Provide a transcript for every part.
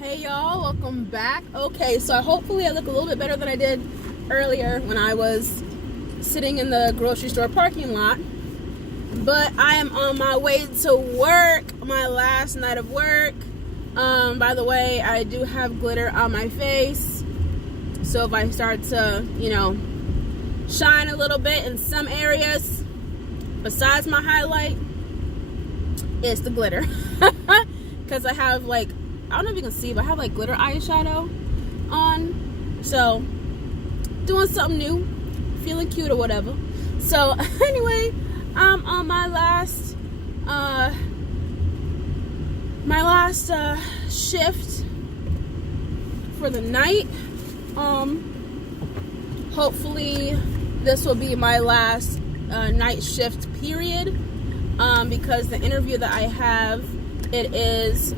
Hey y'all, welcome back. Okay, so hopefully I look a little bit better than I did earlier when I was sitting in the grocery store parking lot. But I am on my way to work, my last night of work. By the way, I do have glitter on my face. So if I start to, shine a little bit in some areas, besides my highlight, it's the glitter. Because I have I don't know if you can see, but I have glitter eyeshadow on. So, doing something new, feeling cute or whatever. So, anyway, I'm on my last shift for the night. Hopefully, this will be my last night shift period. Because the interview that I have, it is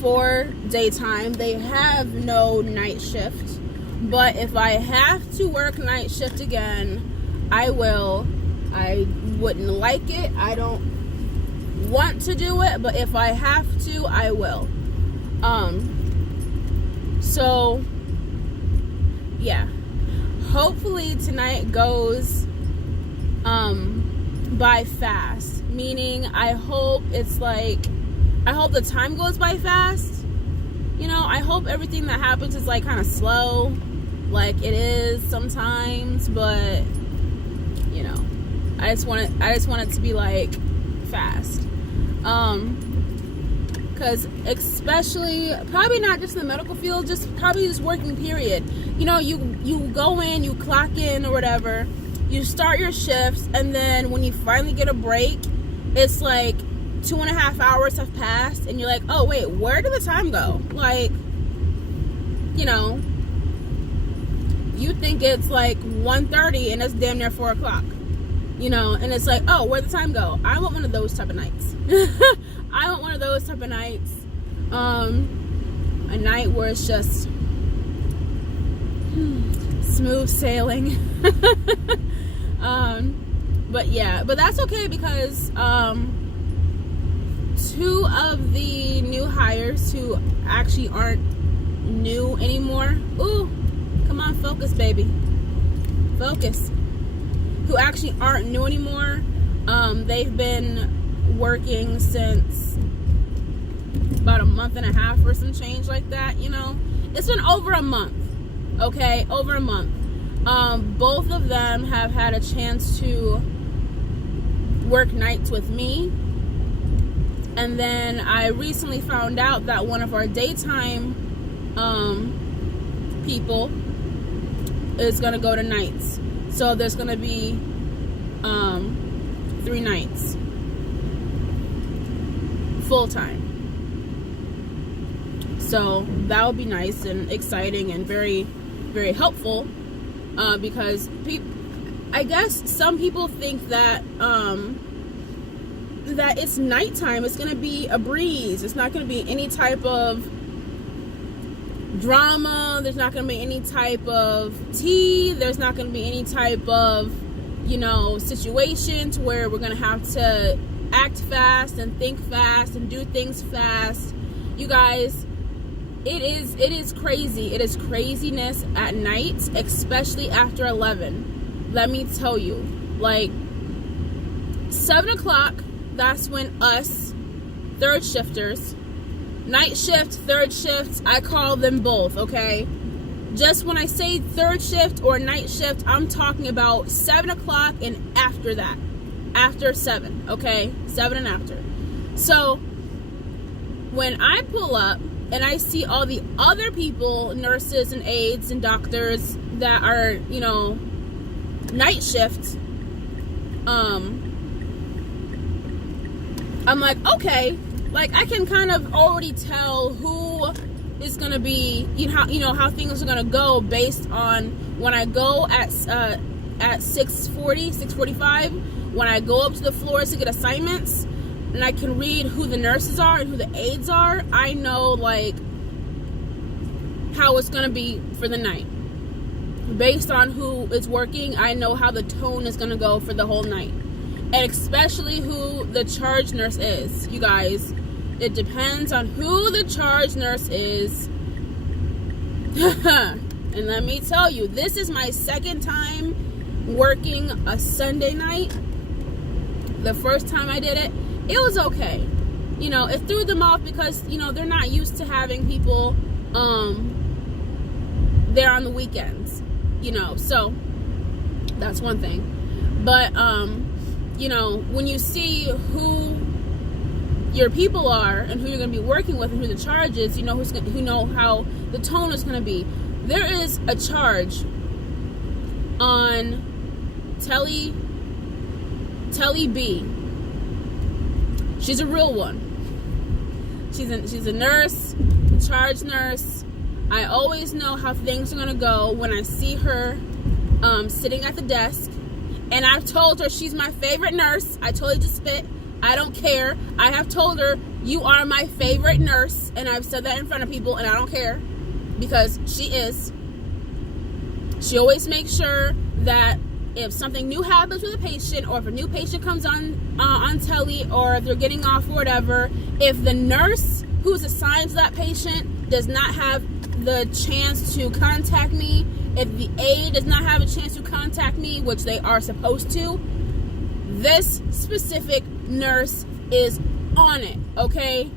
for daytime. They have no night shift, but if I have to work night shift again, I will. I wouldn't like it. I don't want to do it, but if I have to, I will. So yeah, hopefully tonight goes by fast, meaning I hope the time goes by fast. I hope everything that happens is kind of slow, like it is sometimes, but I just want it to be fast. Because especially, probably not just in the medical field, probably just working period. You go in, you clock in or whatever, you start your shifts, and then when you finally get a break, it's 2.5 hours have passed, and you're like, oh wait, where did the time go? You think it's 1:30 and it's damn near 4 o'clock. And it's oh, where'd the time go? I want one of those type of nights. I want one of those type of nights. A night where it's just smooth sailing. But that's okay, because two of the new hires who actually aren't new anymore. Ooh, come on, focus, baby. Focus. Who actually aren't new anymore. They've been working since about a month and a half or some change like that, It's been over a month. Okay, over a month. Both of them have had a chance to work nights with me. And then I recently found out that one of our daytime people is going to go to nights. So there's going to be 3 nights full time. So that would be nice and exciting and very, very helpful, because I guess some people think that that it's nighttime. It's going to be a breeze. It's not going to be any type of drama. There's not going to be any type of tea. There's not going to be any type of, situations where we're going to have to act fast and think fast and do things fast. You guys, it is crazy. It is craziness at night, especially after 11. Let me tell you, 7 o'clock, that's when us third shifters, night shift, third shift, I call them both, okay? Just when I say third shift or night shift, I'm talking about 7 o'clock and after that. After 7, okay? 7 and after. So, when I pull up and I see all the other people, nurses and aides and doctors that are, night shift, I'm like, okay, I can kind of already tell who is going to be, how things are going to go based on when I go at 6:45, when I go up to the floors to get assignments, and I can read who the nurses are and who the aides are. I know, how it's going to be for the night. Based on who is working, I know how the tone is going to go for the whole night. And especially who the charge nurse is. You guys, It depends on who the charge nurse is. And let me tell you, this is my second time working a Sunday night. The first time I did it, it was okay. You know, it threw them off because, you know, they're not used to having people there on the weekends, you know, so that's one thing. But you know, when you see who your people are and who you're going to be working with and who the charge is, you know who know how the tone is going to be. There is a charge on Telly B. She's a real one. She's a nurse, a charge nurse. I always know how things are going to go when I see her sitting at the desk. And I've told her she's my favorite nurse. I told her to spit. I don't care. I have told her, you are my favorite nurse. And I've said that in front of people, and I don't care. Because she is. She always makes sure that if something new happens with a patient, or if a new patient comes on telly, or if they're getting off or whatever, if the nurse who's assigned to that patient does not have the chance to contact me, if the aide does not have a chance to contact me, which they are supposed to, this specific nurse is on it, okay?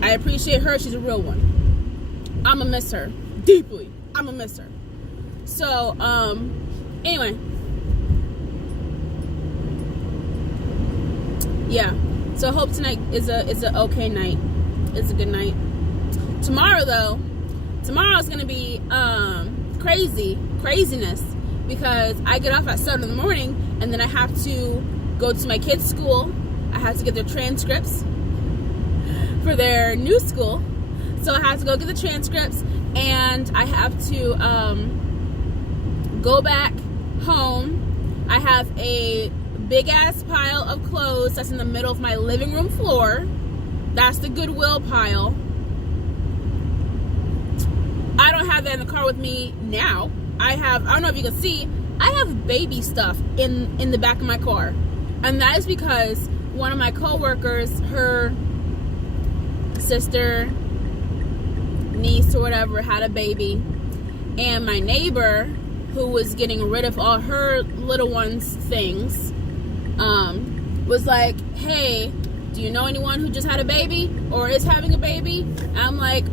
I appreciate her. She's a real one. I'ma miss her deeply. I'ma miss her. So, anyway. Yeah. So I hope tonight is a okay night. It's a good night. Tomorrow is gonna be craziness, because I get off at 7 in the morning, and then I have to go to my kids' school. I have to get their transcripts for their new school, so I have to go get the transcripts, and I have to go back home. I have a big ass pile of clothes that's in the middle of my living room floor. That's the Goodwill pile. I don't have that in the car with me now. I don't know if you can see, I have baby stuff in the back of my car. And that is because one of my coworkers, her sister, niece or whatever, had a baby. And my neighbor, who was getting rid of all her little ones' things, was like, hey, do you know anyone who just had a baby or is having a baby? And I'm like,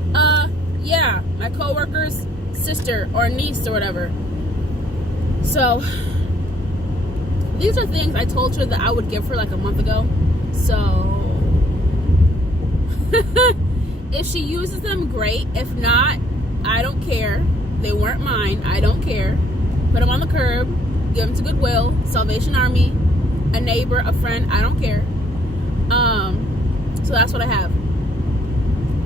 yeah, my coworker's sister or niece or whatever. So these are things I told her that I would give her like a month ago. So if she uses them, great. If not, I don't care. They weren't mine. I don't care. Put them on the curb. Give them to Goodwill, Salvation Army, a neighbor, a friend. I don't care. So that's what I have.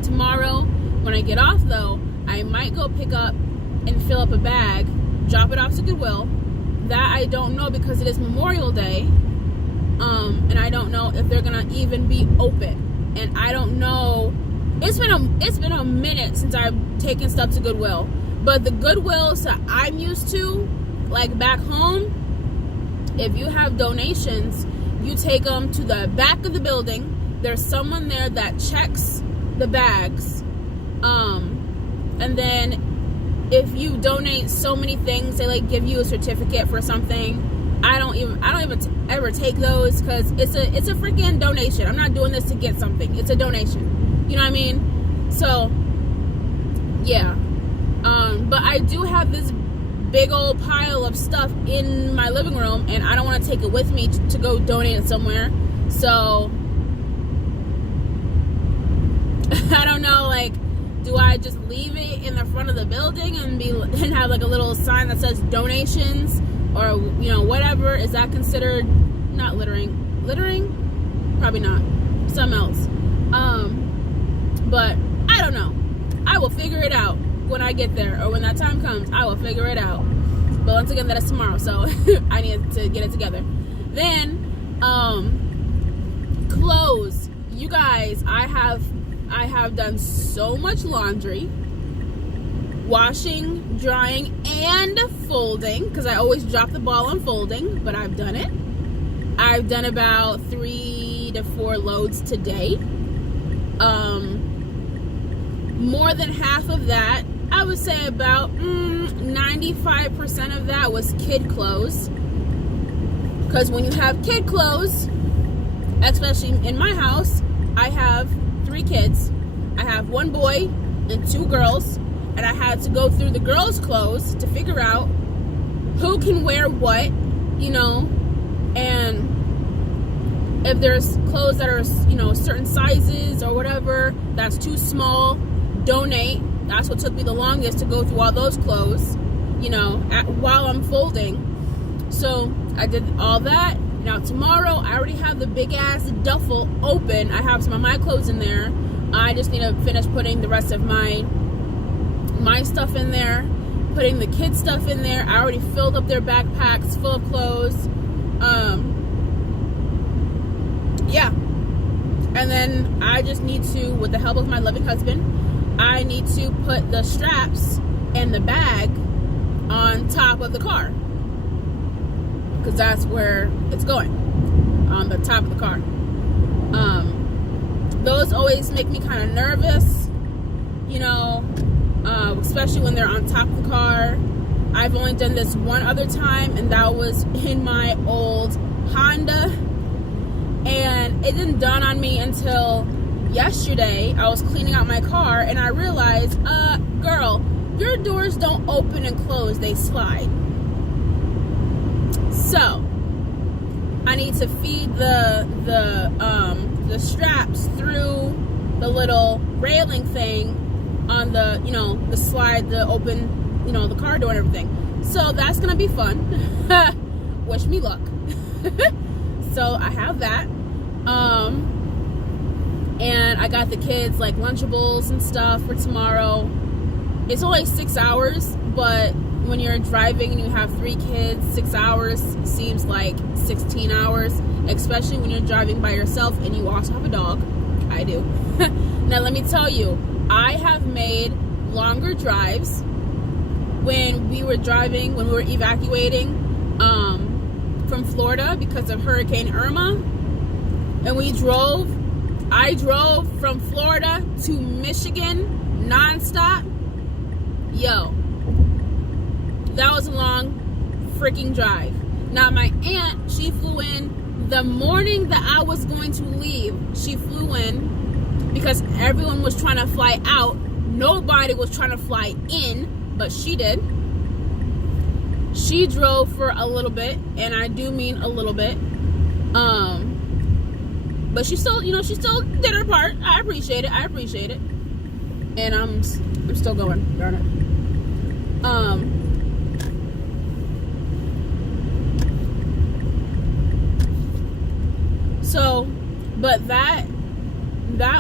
Tomorrow, when I get off though, I might go pick up and fill up a bag, drop it off to Goodwill. That I don't know, because it is Memorial Day, and I don't know if they're gonna even be open. And I don't know. It's been a minute since I've taken stuff to Goodwill. But the Goodwills that I'm used to, like back home, if you have donations, you take them to the back of the building. There's someone there that checks the bags, and then if you donate so many things, they like give you a certificate for something. I don't even ever take those, because it's a freaking donation. I'm not doing this to get something. It's a donation. You know what I mean? So yeah. But I do have this big old pile of stuff in my living room, and I don't want to take it with me to go donate it somewhere. So I don't know, like, do I just leave it in the front of the building and have like a little sign that says donations, or you know, whatever? Is that considered not littering? Littering? Probably not. Something else. But I don't know. I will figure it out when I get there, or when that time comes. I will figure it out. But once again, that is tomorrow, so I need to get it together. Then clothes. You guys, I have done so much laundry, washing, drying, and folding, because I always drop the ball on folding, but I've done it. I've done about 3 3 to 4 loads today. More than half of that, I would say about 95% of that was kid clothes. Because when you have kid clothes, especially in my house, I have 3 kids. I have 1 boy and 2 girls, and I had to go through the girls' clothes to figure out who can wear what, you know, and if there's clothes that are, you know, certain sizes or whatever that's too small, donate. That's what took me the longest, to go through all those clothes, you know, while I'm folding. So I did all that. Now tomorrow, I already have the big ass duffel open. I have some of my clothes in there. I just need to finish putting the rest of my stuff in there, putting the kids' stuff in there. I already filled up their backpacks full of clothes. Yeah. And then I just need to, with the help of my loving husband, I need to put the straps and the bag on top of the car, because that's where it's going, on the top of the car. Those always make me kind of nervous, you know, especially when they're on top of the car. I've only done this one other time, and that was in my old Honda, and it didn't dawn on me until yesterday. I was cleaning out my car, and I realized, girl, your doors don't open and close, they slide. So I need to feed the straps through the little railing thing on the, you know, the slide, the open, you know, the car door and everything. So that's gonna be fun. Wish me luck. So I have that. And I got the kids like Lunchables and stuff for tomorrow. It's only 6 hours, but when you're driving and you have 3 kids, 6 hours seems like 16 hours, especially when you're driving by yourself and you also have a dog. I do. Now let me tell you, I have made longer drives when we were evacuating from Florida because of Hurricane Irma, and I drove from Florida to Michigan nonstop. Yo, that was a long freaking drive. Now my aunt, she flew in the morning that I was going to leave. She flew in because everyone was trying to fly out. Nobody was trying to fly in, but she did. She drove for a little bit, and I do mean a little bit. But she still, you know, she still did her part. I appreciate it. And I'm still going, darn it. So, but that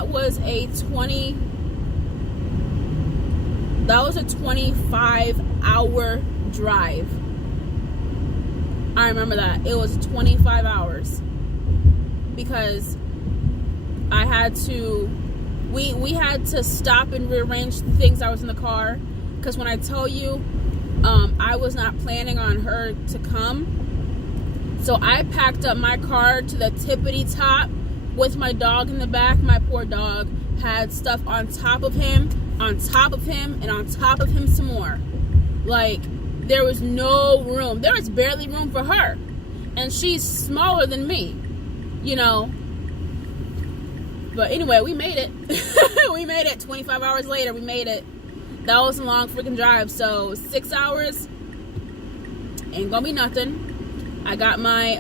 was a 25-hour drive. I remember that. It was 25 hours. Because I had to, we had to stop and rearrange the things that was in the car. Because when I tell you, I was not planning on her to come. So I packed up my car to the tippity top with my dog in the back. My poor dog had stuff on top of him, and on top of him some more. Like, there was no room. There was barely room for her. And she's smaller than me, you know. But anyway, we made it. We made it. 25 hours later, we made it. That was a long freaking drive. So 6 hours ain't gonna be nothing. I got my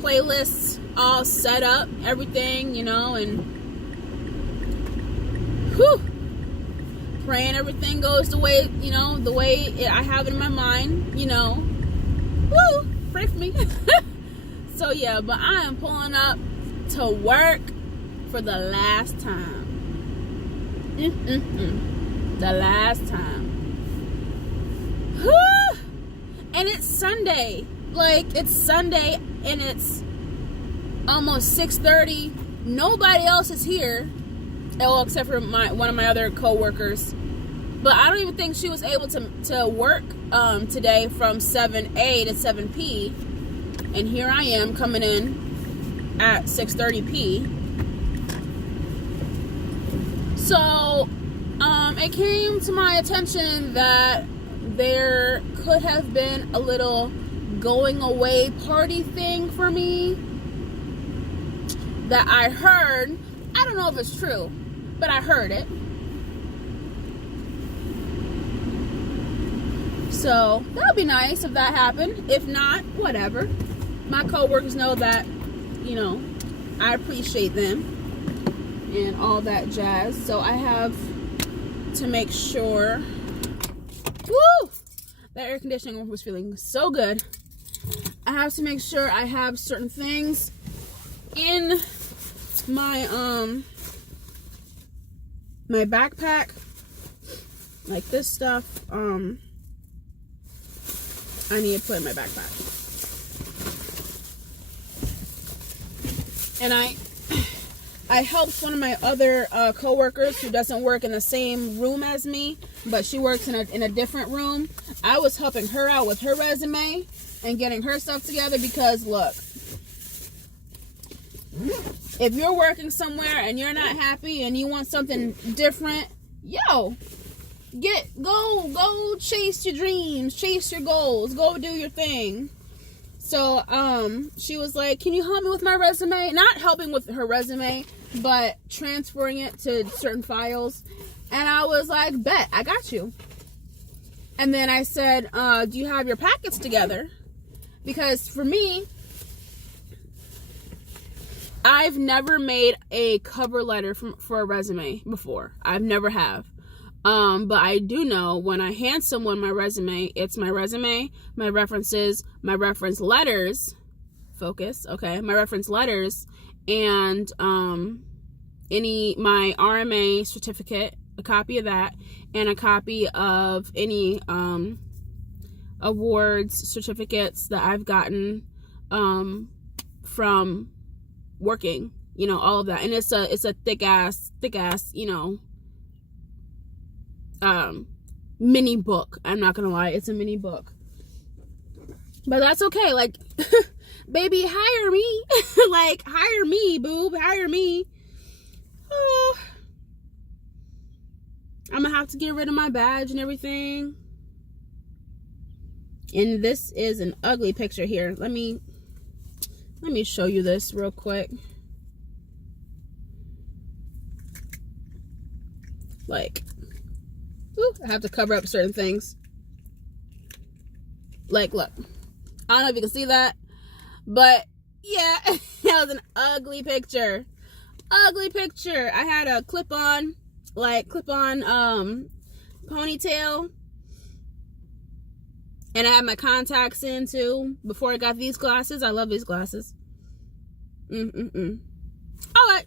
playlists all set up, everything, you know, and whew, praying everything goes the way, you know, the way I have it in my mind, you know. Woo, pray for me. So yeah, but I am pulling up to work for the last time. The last time. Whew. And it's Sunday. Like, it's Sunday and it's almost 6:30. Nobody else is here. Oh, except for one of my other coworkers. But I don't even think she was able to work today from 7A to 7P. And here I am coming in at 6:30 p. So it came to my attention that there could have been a little going away party thing for me that I heard. I don't know if it's true, but I heard it. So that would be nice if that happened. If not, whatever. My coworkers know that, you know, I appreciate them and all that jazz. So I have to make sure. Woo! That air conditioning was feeling so good. I have to make sure I have certain things in my my backpack, like this stuff. I need to put in my backpack. And I helped one of my other coworkers who doesn't work in the same room as me, but she works in a different room. I was helping her out with her resume and getting her stuff together because, look, if you're working somewhere and you're not happy and you want something different, yo, go chase your dreams, chase your goals, go do your thing. So she was like, can you help me with my resume? Not helping with her resume, but transferring it to certain files. And I was like, bet, I got you. And then I said, do you have your packets together? Because for me, I've never made a cover letter for a resume before. I've never have. But I do know when I hand someone my resume, it's my resume, my references, my reference letters, my reference letters, and my RMA certificate, a copy of that, and a copy of any awards, certificates that I've gotten from working, you know, all of that. And it's a thick ass, you know, mini book. I'm not gonna lie, it's a mini book, but that's okay. Like, baby, hire me. Like, hire me, boob, hire me. Oh, I'm gonna have to get rid of my badge and everything. And this is an ugly picture here. Let me show you this real quick. Like, ooh, I have to cover up certain things. Like, look, I don't know if you can see that, but yeah, that was an ugly picture. Ugly picture. I had a clip-on ponytail, and I had my contacts in too before I got these glasses. I love these glasses. All right,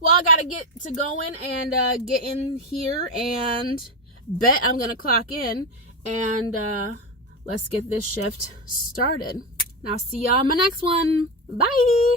well, I gotta get to going and get in here and bet I'm gonna clock in, and let's get this shift started. Now, see y'all in my next one. Bye.